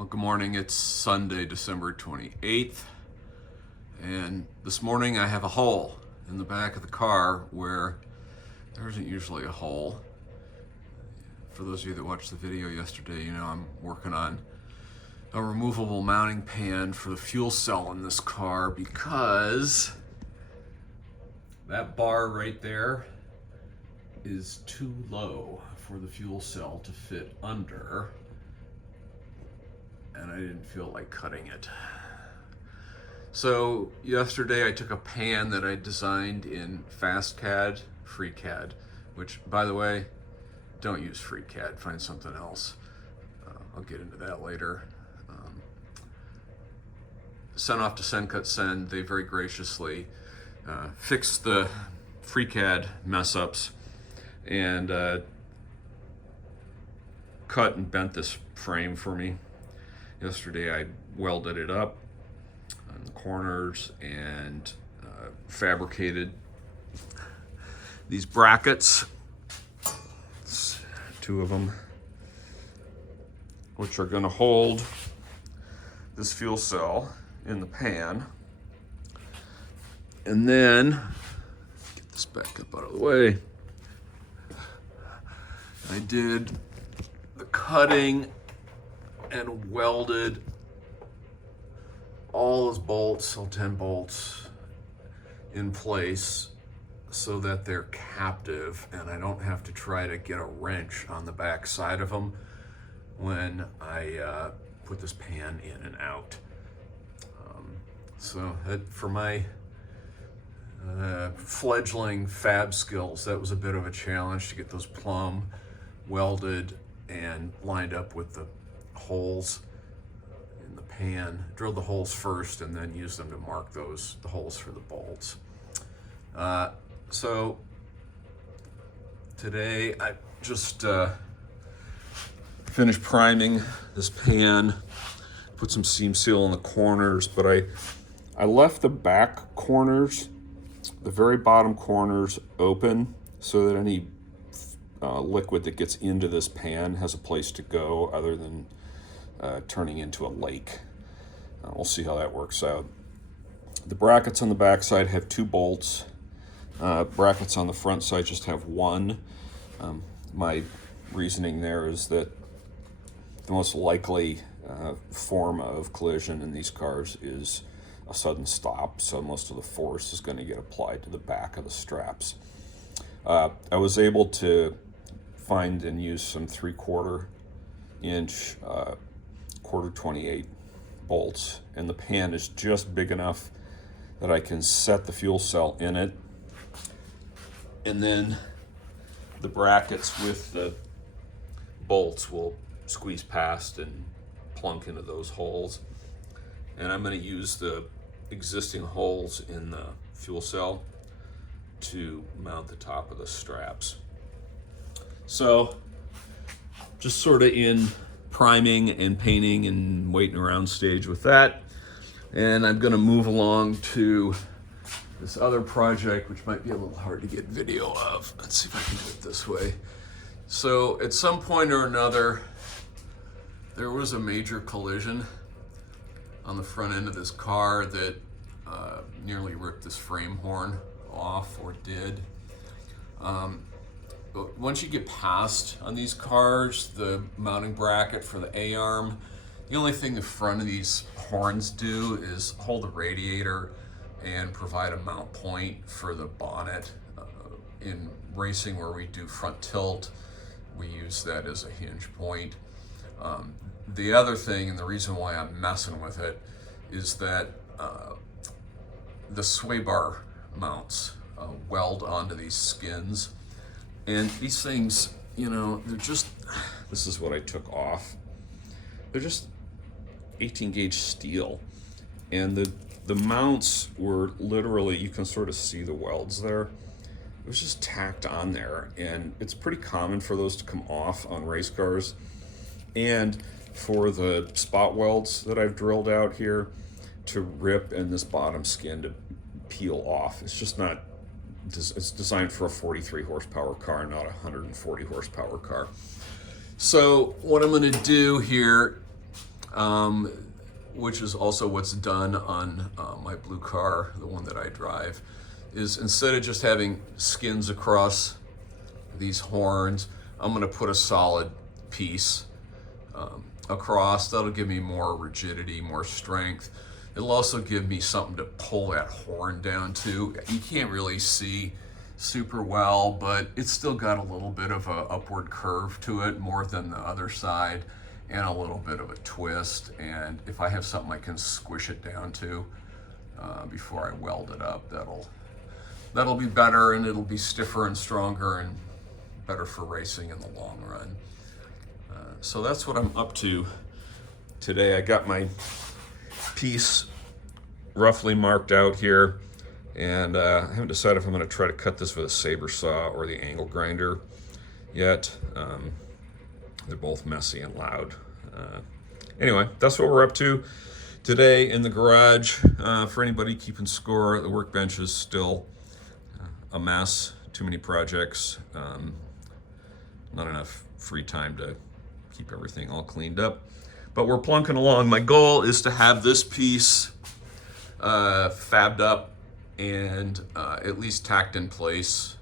Well, good morning. It's Sunday, December 28th. And this morning I have a hole in the back of the car where there isn't usually a hole. For those of you that watched the video yesterday, you know I'm working on a removable mounting pan for the fuel cell in this car because that bar right there is too low for the fuel cell to fit under, and I didn't feel like cutting it. So yesterday I took a pan that I designed in FastCAD, FreeCAD, which, by the way, don't use FreeCAD, find something else. I'll get into that later. Sent off to SendCutSend. They very graciously fixed the FreeCAD mess ups and cut and bent this frame for me. Yesterday I welded it up on the corners and fabricated these brackets, two of them, which are going to hold this fuel cell in the pan. And then, get this back up out of the way, I did the cutting and welded all those bolts, all 10 bolts, in place so that they're captive and I don't have to try to get a wrench on the back side of them when I put this pan in and out. So that, for my fledgling fab skills, that was a bit of a challenge to get those plumb welded and lined up with the holes in the pan. Drilled the holes first and then used them to mark the holes for the bolts. So today I just finished priming this pan, put some seam seal in the corners, but I left the back corners, the very bottom corners, open so that any liquid that gets into this pan has a place to go other than turning into a lake. We'll see how that works out. The brackets on the back side have 2 bolts. Brackets on the front side just have 1. My reasoning there is that the most likely form of collision in these cars is a sudden stop, so most of the force is going to get applied to the back of the straps. I was able to find and use some 3/4 inch quarter 28 bolts, and the pan is just big enough that I can set the fuel cell in it, and then the brackets with the bolts will squeeze past and plunk into those holes. And I'm going to use the existing holes in the fuel cell to mount the top of the straps. So just sort of in priming and painting and waiting around stage with that. And I'm going to move along to this other project, which might be a little hard to get video of. Let's see if I can do it this way. So at some point or another, there was a major collision on the front end of this car that nearly ripped this frame horn off, or did. But once you get past on these cars the mounting bracket for the A-arm, the only thing the front of these horns do is hold the radiator and provide a mount point for the bonnet. In racing, where we do front tilt, we use that as a hinge point. The other thing, and the reason why I'm messing with it, is that the sway bar mounts weld onto these skins. And these things, you know, they're just, this is what I took off. They're just 18 gauge steel. And the mounts were literally, you can sort of see the welds there. It was just tacked on there. And it's pretty common for those to come off on race cars. And for the spot welds that I've drilled out here to rip and this bottom skin to peel off. It's just not, it's designed for a 43 horsepower car, not a 140 horsepower car. So what I'm going to do here, which is also what's done on my blue car, the one that I drive, is instead of just having skins across these horns, I'm going to put a solid piece across. That'll give me more rigidity, more strength. It'll also give me something to pull that horn down to. You can't really see super well, but it's still got a little bit of a upward curve to it, more than the other side, and a little bit of a twist. And if I have something I can squish it down to before I weld it up, that'll be better, and it'll be stiffer and stronger and better for racing in the long run. So that's what I'm up to today. I got my piece roughly marked out here, and I haven't decided if I'm going to try to cut this with a saber saw or the angle grinder yet. They're both messy and loud. Anyway, that's what we're up to today in the garage. For anybody keeping score, the workbench is still a mess. Too many projects. Not enough free time to keep everything all cleaned up. But we're plunking along. My goal is to have this piece fabbed up and at least tacked in place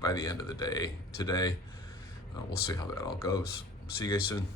by the end of the day today. We'll see how that all goes. See you guys soon.